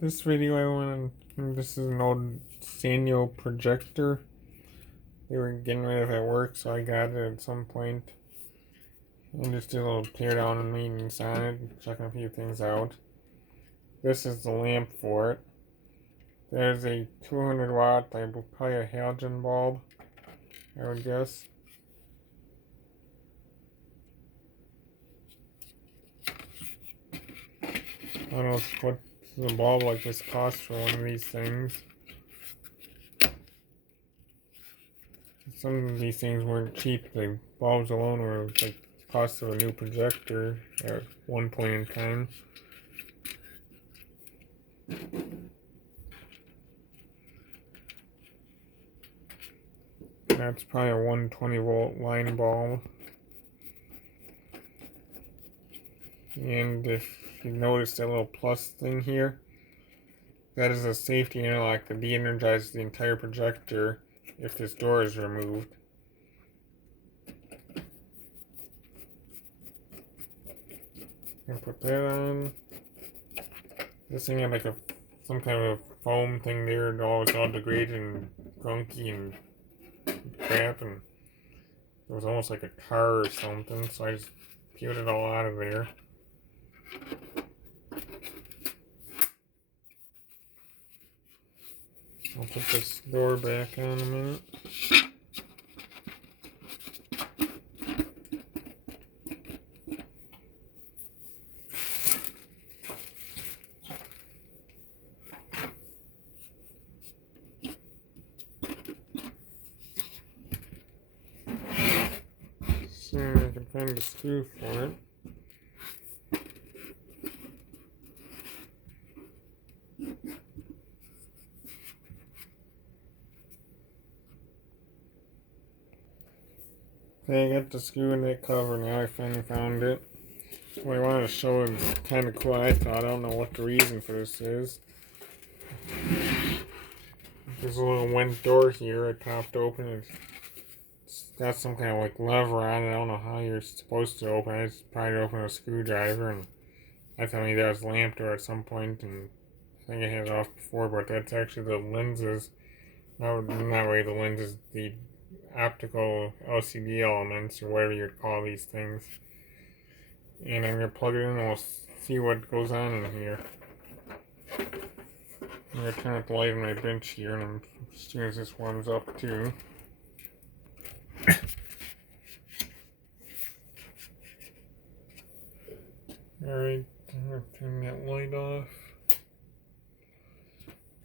This video this is an old Sanyo projector. They were getting rid of it at work, so I got it at some point. And just did a little teardown and maintenance on it, checking a few things out. This is the lamp for it. There's a 200 watt, probably a halogen bulb, I would guess. I don't know what the bulb like this costs for one of these things. Some of these things weren't cheap. The bulbs alone were like the cost of a new projector at one point in time. That's probably a 120 volt line bulb. And if you notice that little plus thing here, that is a safety interlock that de-energizes the entire projector if this door is removed. And put that on. This thing had like some kind of a foam thing there, and all was all degraded and gunky and crap, and it was almost like a car or something, so I just peeled it all out of there. I'll put this door back on in a minute. See if I can find the screw for it. Okay, I got the screw in that cover now. I finally found it. What I wanted to show is kind of cool. I don't know what the reason for this is. There's a little vent door here. I popped open. It's got some kind of like lever on it. I don't know how you're supposed to open it. It's probably to open a screwdriver. And I thought maybe that was the lamp door at some point, and I think I had it off before, but that's actually the lenses. Not really the lenses, the optical LCD elements, or whatever you'd call these things. And I'm going to plug it in and we'll see what goes on in here. I'm going to turn up the light on my bench here, and as soon as this warms up too. Alright, I'm going to turn that light off.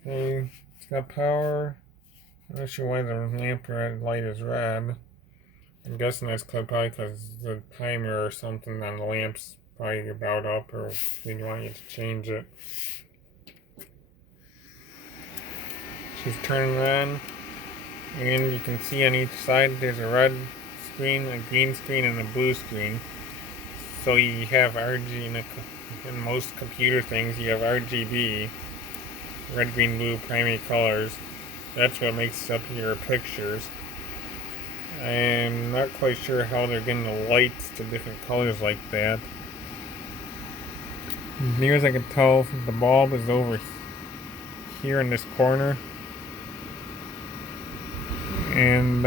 Okay, it's got power. I'm not sure why the lamp light is red. I'm guessing that's probably because the timer or something on the lamp's probably about up, or we want you to change it. She's turning on, and you can see on each side there's a red screen, a green screen, and a blue screen. So you have RG in most computer things. You have RGB, red, green, blue, primary colors. That's what makes up your pictures. I'm not quite sure how they're getting the lights to different colors like that. Near as I can tell, the bulb is over here in this corner. And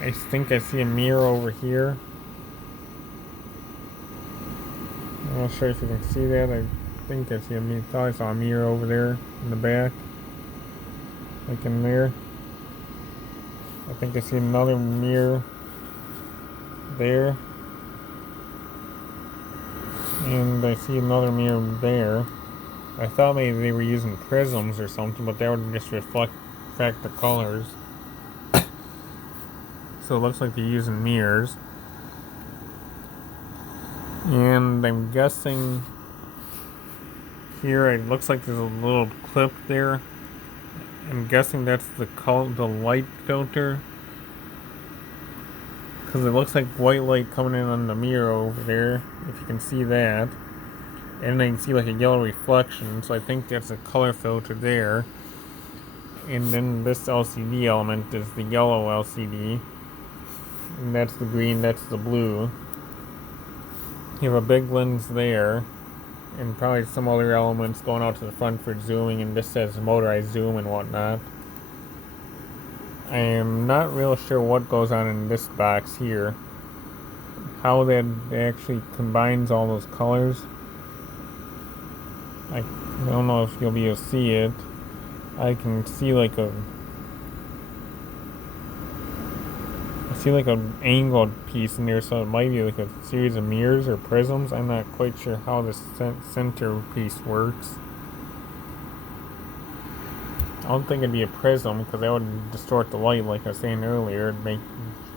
I think I see a mirror over here. I'm not sure if you can see that. I think I see a mirror. I thought I saw a mirror over there in the back. Like in there. I think I see another mirror there. And I see another mirror there. I thought maybe they were using prisms or something, but that would just reflect the colors. So it looks like they're using mirrors. And I'm guessing here it looks like there's a little clip there. I'm guessing that's the light filter, because it looks like white light coming in on the mirror over there, if you can see that. And then you can see like a yellow reflection, so I think that's a color filter there. And then this LCD element is the yellow LCD, and that's the green, that's the blue. You have a big lens there, and probably some other elements going out to the front for zooming, and this says motorized zoom and whatnot. I am not real sure what goes on in this box here. How that actually combines all those colors. I don't know if you'll be able to see it. I can see like a... I see like an angled piece in there, so it might be like a series of mirrors or prisms. I'm not quite sure how the center piece works. I don't think it'd be a prism, because that would distort the light like I was saying earlier. It'd make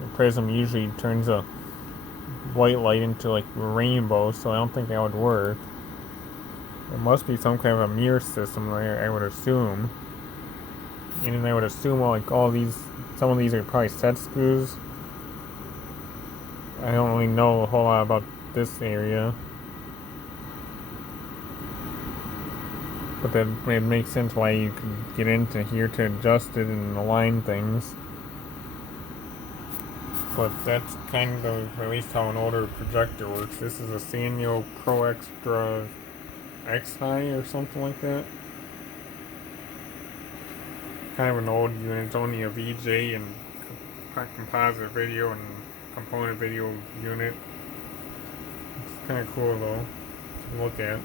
a prism usually turns a white light into like a rainbow, so I don't think that would work. It must be some kind of a mirror system, I would assume. And then I would assume like all these, some of these are probably set screws. I don't really know a whole lot about this area, but that it makes sense why you could get into here to adjust it and align things. But that's kind of at least how an older projector works. This is a Sanyo Pro Extra X High or something like that. Kind of an old unit. It's only a VJ and composite video and component video unit. It's kind of cool though to look at.